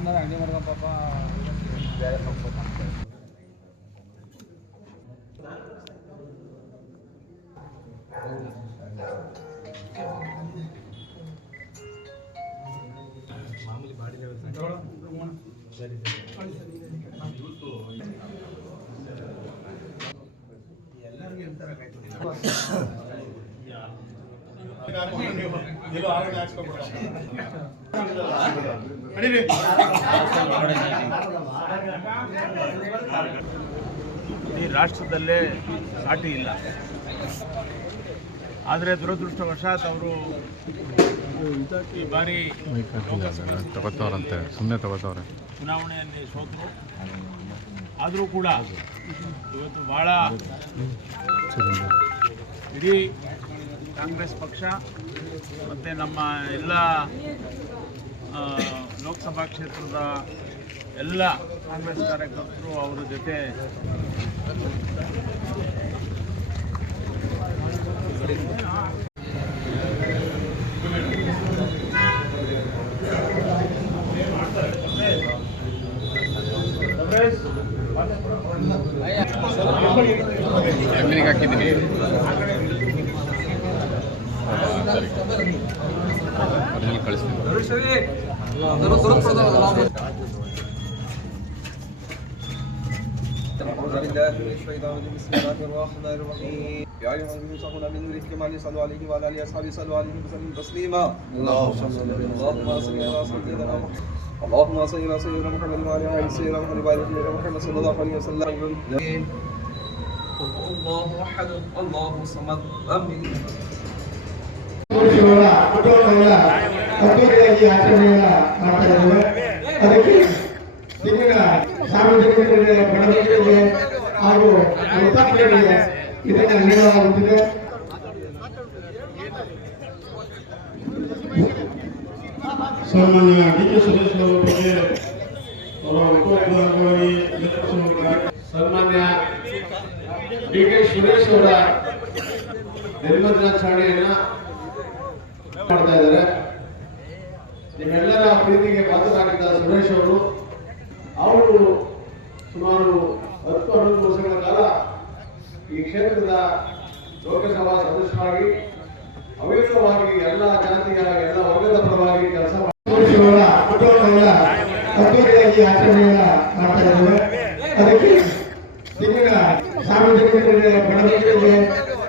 ಆಮೇಲೆ ಅಂಗಡಿ ಮಾಡ್ಕೊಂಡು ಪಾಪ ಬೇರೆ ನೋಡ್ಬೇಕು ಈ ರಾಷ್ಟ್ರದಲ್ಲೇ ಸಾಟಿ ಇಲ್ಲ. ಆದರೆ ದುರದೃಷ್ಟವಶಾತ್ ಅವರು ಈ ಬಾರಿ ತಗೋತವ್ರಂತೆ ಸುಮ್ಮನೆ ತಗೋತವ್ರೆ. ಚುನಾವಣೆಯಲ್ಲಿ ಸೋತರು. ಆದರೂ ಕೂಡ ಇವತ್ತು ಭಾಳ ಇಡೀ ಕಾಂಗ್ರೆಸ್ ಪಕ್ಷ ಮತ್ತು ನಮ್ಮ ಎಲ್ಲ ಲೋಕಸಭಾ ಕ್ಷೇತ್ರದ ಎಲ್ಲ ಕಾಂಗ್ರೆಸ್ ಕಾರ್ಯಕರ್ತರು ಅವರ ಜೊತೆ أعوذ بالله من الشيطان الرجيم بسم الله الرحمن الرحيم يا أيها الذين آمنوا من نور الكمال صلوا عليه وعلى آله وأصحابه صلوا عليه وسلم تسليما اللهم صل على سيدنا محمد اللهم صل على سيدنا محمد وعلى آل سيدنا محمد وبارك على محمد صلى الله عليه وسلم قل الله أحد الله الصمد لم يلد ಕೋರ್ಸ್ಗಳ ಕುಟುಂಬಗಳ ಅದ್ದೂರಿಯಾಗಿ ಆಚರಣೆಗಳ ಮಾಡ್ತಾ ಇದ್ದೇವೆ ಅದಕ್ಕೆ ತಿಂಗಳ ಸಾರ್ವಜನಿಕರಿಗೆ ಬಡವರಿಗೆ ನೀಡಲಾಗುತ್ತಿದೆ ಸನ್ಮಾನ್ಯ ಡಿ ಕೆ ಸುರೇಶ್ ಅವರ ಬಗ್ಗೆ ಅವರ ಸನ್ಮಾನ್ಯ ಡಿ ಕೆ ಸುರೇಶ್ ಅವರ ನಿರ್ಮಂತ್ರಾಚರಣೆಯನ್ನ ಮಾಡ್ತಾ ಇದ್ದಾರೆ. ನಿಮ್ಮೆಲ್ಲರ ಪ್ರೀತಿಗೆ ಪಾತ್ರರಾಗಿದ್ದ ಸುರೇಶ್ ಅವರು ಸುಮಾರು ಹತ್ತು ಹನ್ನೊಂದು ವರ್ಷಗಳ ಕಾಲ ಈ ಕ್ಷೇತ್ರದ ಲೋಕಸಭಾ ಸದಸ್ಯರಾಗಿ ಅವಿರೋಧವಾಗಿ ಎಲ್ಲ ಜಾತಿಯ ಎಲ್ಲ ವರ್ಗದ ಪರವಾಗಿ ಕೆಲಸ ಅದ್ದೂರಿಯಾಗಿ ಆಚರಣೆಗಳ ಮಾಡ್ತಾ ಇದ್ದೇವೆ. ಅದಕ್ಕೆ ಇಂದಿನ ಸಾರ್ವಜನಿಕರಿಗೆ ಬಡವರಿಗೆ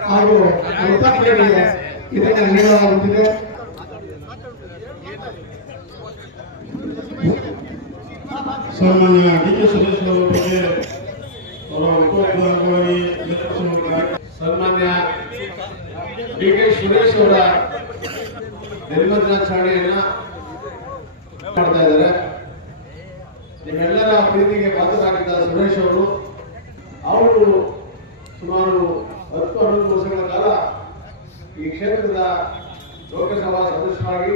ಹಾಗೂ ಮೃತಪಟ್ಟಿಗೆ ಇದನ್ನು ನೀಡಲಾಗುತ್ತಿದೆ ಸನ್ಮಾನ್ಯ ಡಿ ಕೆ ಸುರೇಶ್ ಅವರ ಬಗ್ಗೆ ಅವರ ಉಪವಿಭಾಗವಾಗಿ ಸನ್ಮಾನ್ಯ ಡಿ ಕೆ ಸುರೇಶ್ ಅವರ ನಿರ್ಮಂತ್ರಾಚರಣೆಯನ್ನ ಮಾಡ್ತಾ ಇದ್ದಾರೆ. ನಿಮ್ಮೆಲ್ಲರ ಪ್ರೀತಿಗೆ ಪಾತ್ರರಾಗಿದ್ದ ಸುರೇಶ್ ಅವರು ಅವರು ಸುಮಾರು ಹತ್ತು ಹನ್ನೊಂದು ವರ್ಷಗಳ ಕಾಲ ಈ ಕ್ಷೇತ್ರದ ಲೋಕಸಭಾ ಸದಸ್ಯರಾಗಿ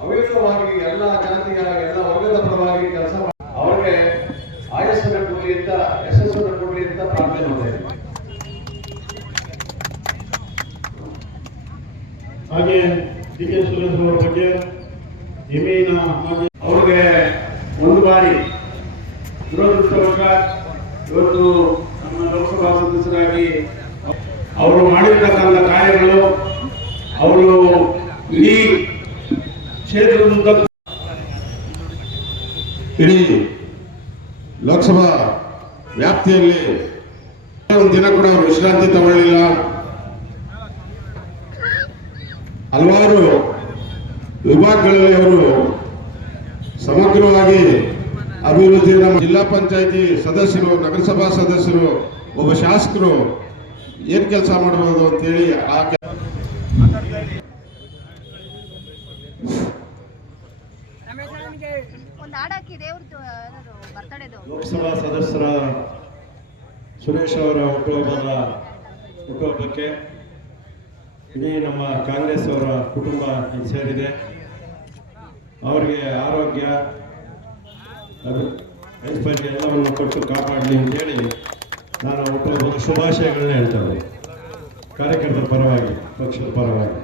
ಅವಿರತವಾಗಿ ಎಲ್ಲ ಜಾತಿಯ ಎಲ್ಲ ವರ್ಗದ ಪರವಾಗಿ ಕೆಲಸ ಅವರಿಗೆ ಆಯಸ್ಸನ್ನು ಕೊಡಲಿ ಅಂತ ಯಶಸ್ಸನ್ನು ಕೊಡಲಿ ಅಂತ ಪ್ರಾರ್ಥನೆ ಮಾಡಿದೆ ಹಾಗೆ ಡಿ ಕೆ ಸುರೇಶ್ ಅವರ ಬಗ್ಗೆ ಅವ್ರಿಗೆ ಒಂದು ಬಾರಿ ದುರದೃಷ್ಟವಶಾತ್ ಇವತ್ತು ನಮ್ಮ ಲೋಕಸಭಾ ಸದಸ್ಯರಾಗಿ ಅವರು ಮಾಡಿರ್ತಕ್ಕಂಥ ಕಾರ್ಯಗಳು, ಅವರು ಇಡೀ ಕ್ಷೇತ್ರದಿಂದ ಇಡೀ ಲೋಕಸಭಾ ವ್ಯಾಪ್ತಿಯಲ್ಲಿ ಒಂದು ದಿನ ಕೂಡ ವಿಶ್ರಾಂತಿ ತಗೊಳ್ಳಿಲ್ಲ. ಹಲವಾರು ವಿಭಾಗಗಳಲ್ಲಿ ಅವರು ಸಮಗ್ರವಾಗಿ ಅಭಿವೃದ್ಧಿ ನಮ್ಮ ಜಿಲ್ಲಾ ಪಂಚಾಯಿತಿ ಸದಸ್ಯರು ನಗರಸಭಾ ಸದಸ್ಯರು ಒಬ್ಬ ಶಾಸಕರು ಏನ್ ಕೆಲಸ ಮಾಡಬಹುದು ಅಂತೇಳಿ ಆ ಲೋಕಸಭಾ ಸದಸ್ಯರ ಸುರೇಶ್ ಅವರ ಹುಟ್ಟುಹಬ್ಬದ ಹುಟ್ಟುಹಬ್ಬಕ್ಕೆ ಇಡೀ ನಮ್ಮ ಕಾಂಗ್ರೆಸ್ ಅವರ ಕುಟುಂಬ ಸೇರಿದೆ ಅವರಿಗೆ ಆರೋಗ್ಯ ಐಶ್ವರ್ಯ ಎಲ್ಲವನ್ನು ಕೊಟ್ಟು ಕಾಪಾಡಲಿ ಅಂತೇಳಿ ನಾನು ಒಬ್ಬ ಶುಭಾಶಯಗಳನ್ನ ಹೇಳ್ತೇನೆ ಕಾರ್ಯಕರ್ತರ ಪರವಾಗಿ, ಪಕ್ಷದ ಪರವಾಗಿ.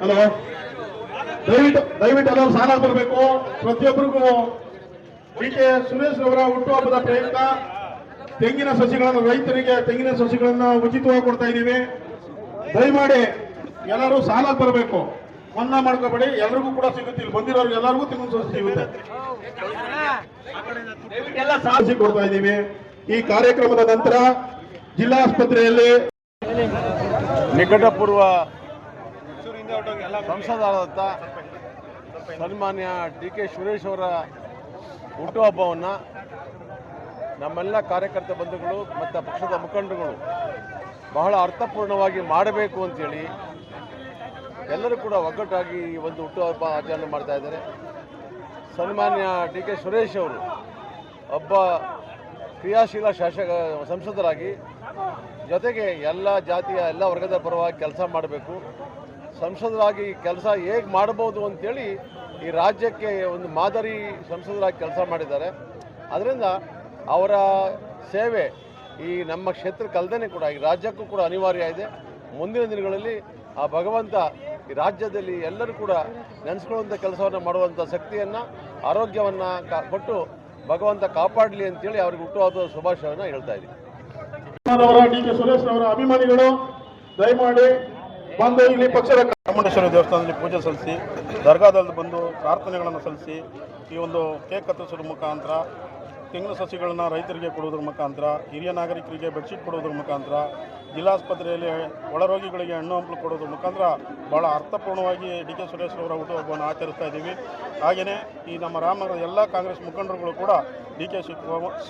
ಹಲೋ? ದಯವಿಟ್ಟು ದಯವಿಟ್ಟು ಎಲ್ಲರೂ ಸಾಲ ಬರಬೇಕು ಪ್ರತಿಯೊಬ್ಬರಿಗೂ ಡಿ ಕೆ ಸುರೇಶ್ ಅವರ ಹುಟ್ಟುಹಬ್ಬದ ಪ್ರಯುಕ್ತ. ತೆಂಗಿನ ಸಸಿಗಳನ್ನು, ರೈತರಿಗೆ ತೆಂಗಿನ ಸಸಿಗಳನ್ನು ಉಚಿತವಾಗಿ ಕೊಡ್ತಾ ಇದ್ದೀವಿ. ದಯಮಾಡಿ ಎಲ್ಲರೂ ಸಾಲ ಬರಬೇಕು ಮನ್ನಾ ಮಾಡ್ಕೋಬೇಡಿ. ಎಲ್ರಿಗೂ ಕೂಡ ಸಿಗುತ್ತೆ. ಇಲ್ಲಿ ಬಂದಿರೋರು ಎಲ್ಲರಿಗೂ ತೆಂಗಿನ ಸಸಿ ಸಿಗುತ್ತೆ. ಸಾಧಿಸಿ ಕೊಡ್ತಾ ಇದ್ದೀವಿ. ಈ ಕಾರ್ಯಕ್ರಮದ ನಂತರ ಜಿಲ್ಲಾಸ್ಪತ್ರೆಯಲ್ಲಿ ನಿಕಟಪೂರ್ವ ಸಂಸದರಾದಂಥ ಸನ್ಮಾನ್ಯ ಡಿ ಕೆ ಸುರೇಶ್ ಅವರ ಹುಟ್ಟುಹಬ್ಬವನ್ನು ನಮ್ಮೆಲ್ಲ ಕಾರ್ಯಕರ್ತ ಬಂಧುಗಳು ಮತ್ತು ಪಕ್ಷದ ಮುಖಂಡರುಗಳು ಬಹಳ ಅರ್ಥಪೂರ್ಣವಾಗಿ ಮಾಡಬೇಕು ಅಂತೇಳಿ ಎಲ್ಲರೂ ಕೂಡ ಒಗ್ಗಟ್ಟಾಗಿ ಈ ಒಂದು ಹುಟ್ಟುಹಬ್ಬ ಆಚರಣೆ ಮಾಡ್ತಾ ಇದ್ದಾರೆ. ಸನ್ಮಾನ್ಯ ಡಿ ಕೆ ಸುರೇಶ್ ಅವರು ಒಬ್ಬ ಕ್ರಿಯಾಶೀಲ ಶಾಸಕ ಸಂಸದರಾಗಿ ಜೊತೆಗೆ ಎಲ್ಲ ಜಾತಿಯ ಎಲ್ಲ ವರ್ಗದ ಪರವಾಗಿ ಕೆಲಸ ಮಾಡಬೇಕು. ಸಂಸದರಾಗಿ ಕೆಲಸ ಹೇಗೆ ಮಾಡ್ಬೋದು ಅಂತೇಳಿ ಈ ರಾಜ್ಯಕ್ಕೆ ಒಂದು ಮಾದರಿ ಸಂಸದರಾಗಿ ಕೆಲಸ ಮಾಡಿದ್ದಾರೆ. ಅದರಿಂದ ಅವರ ಸೇವೆ ಈ ನಮ್ಮ ಕ್ಷೇತ್ರಕ್ಕೆ ಅಲ್ಲದೇ ಕೂಡ ಈ ರಾಜ್ಯಕ್ಕೂ ಕೂಡ ಅನಿವಾರ್ಯ ಇದೆ. ಮುಂದಿನ ದಿನಗಳಲ್ಲಿ ಆ ಭಗವಂತ ಈ ರಾಜ್ಯದಲ್ಲಿ ಎಲ್ಲರೂ ಕೂಡ ನೆನೆಸ್ಕೊಳ್ಳುವಂಥ ಕೆಲಸವನ್ನು ಮಾಡುವಂಥ ಶಕ್ತಿಯನ್ನು, ಆರೋಗ್ಯವನ್ನು ಕೊಟ್ಟು ಭಗವಂತ ಕಾಪಾಡಲಿ ಅಂತೇಳಿ ಅವ್ರಿಗೆ ಹುಟ್ಟುವಾದ ಶುಭಾಶಯವನ್ನು ಹೇಳ್ತಾ ಇದ್ದೀನಿ. ಡಿ ಕೆ ಸುರೇಶ್ ಅವರ ಅಭಿಮಾನಿಗಳು, ದಯಮಾಡಿ ಬಂದು ಇಲ್ಲಿ ಪಕ್ಷದ ಚಾಮುಂಡೇಶ್ವರಿ ದೇವಸ್ಥಾನದಲ್ಲಿ ಪೂಜೆ ಸಲ್ಲಿಸಿ ದರ್ಗಾದಲ್ಲಿ ಬಂದು ಪ್ರಾರ್ಥನೆಗಳನ್ನು ಸಲ್ಲಿಸಿ, ಈ ಒಂದು ಕೇಕ್ ಕತ್ತರಿಸೋದ್ರ ಮುಖಾಂತರ, ತೆಂಗಿನ ಸಸಿಗಳನ್ನು ರೈತರಿಗೆ ಕೊಡುವುದರ ಮುಖಾಂತರ, ಹಿರಿಯ ನಾಗರಿಕರಿಗೆ ಬೆಡ್ಶೀಟ್ ಕೊಡುವುದರ ಮುಖಾಂತರ, ಜಿಲ್ಲಾಸ್ಪತ್ರೆಯಲ್ಲಿ ಒಳರೋಗಿಗಳಿಗೆ ಹಣ್ಣು ಹಂಪಲು ಕೊಡೋದ್ರ ಮುಖಾಂತರ ಭಾಳ ಅರ್ಥಪೂರ್ಣವಾಗಿ ಡಿ ಕೆ ಸುರೇಶ್ ಅವರ ಹುಟ್ಟುಹಬ್ಬವನ್ನು ಆಚರಿಸ್ತಾ ಇದ್ದೀವಿ. ಹಾಗೆಯೇ ಈ ನಮ್ಮ ರಾಮನಗರದ ಎಲ್ಲ ಕಾಂಗ್ರೆಸ್ ಮುಖಂಡರುಗಳು ಕೂಡ ಡಿ ಕೆ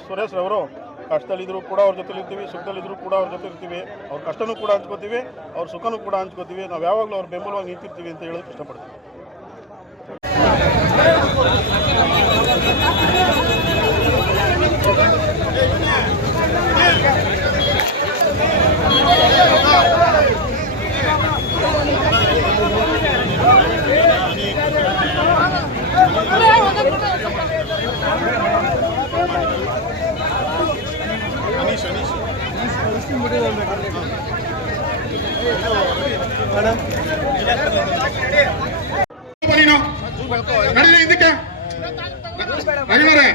ಸುರೇಶ್ ರವರು ಕಷ್ಟದಲ್ಲಿದ್ದರೂ ಕೂಡ ಅವ್ರ ಜೊತೆ ಇರ್ತೀವಿ ಸುಖದಲ್ಲಿದ್ದರೂ ಕೂಡ ಅವ್ರ ಜೊತೆ ಇರ್ತೀವಿ ಅವ್ರ ಕಷ್ಟನೂ ಕೂಡ ಹಂಚ್ಕೋತೀವಿ, ಅವ್ರ ಸುಖನೂ ಕೂಡ ಹಂಚ್ಕೋತೀವಿ. ನಾವು ಯಾವಾಗಲೂ ಅವ್ರ ಬೆಂಬಲವಾಗಿ ನಿಂತಿರ್ತೀವಿ ಅಂತ ಹೇಳೋಕೆ ಇಷ್ಟಪಡ್ತೀವಿ ನಡೀರಿ ಇದಕ್ಕೆ ರವಿಯವರೇ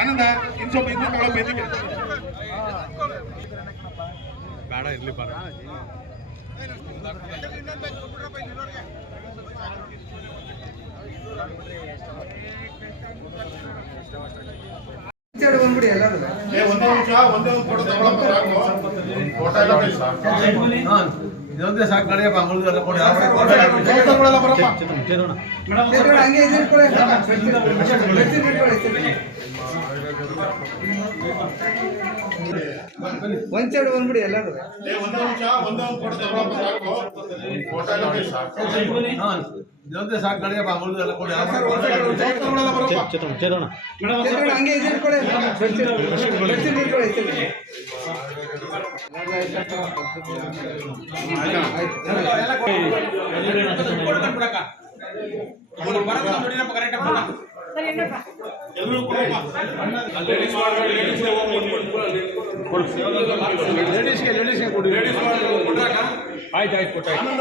ಆನಂದ ಇನ್ ಸ್ವಲ್ಪ ಇನ್ನು ಬೇಡ ಇರ್ಲಿ ಬರ ಒಂದೇ ನಿಮಿಷ ಒಂದೇ ಫೋಟೋ ತಗೊಳಪ್ಪ ಸಾಕು ಫೋಟೋ ಎಲ್ಲ. ಇದೊಂದೇ ಸಾಕು ನಡೆಯಪ್ಪ ಒಂಚೆರಡು ಬಂದ್ಬಿಡಿ ಎಲ್ಲರೂ ಸಾಕು ಎಲ್ಲ ಇದೊಂದೇ ನಡೆಯಪ್ಪ ಮುಳುಗಲ್ಲ ಕೊಡಿ ಹಂಗೆ ಬೆಡ್ಶೀಟ್ ಇಟ್ಕೊಳ್ಳಿ ಸರಿ. ಎಲ್ಲರೂ ಕೊಡಪ್ಪ ಆಯ್ತು ಆಯ್ತು ಕೊಟ್ಟ ಆನಂದ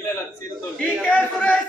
ಇಲ್ಲ ಕೆ ಸುರೇಶ್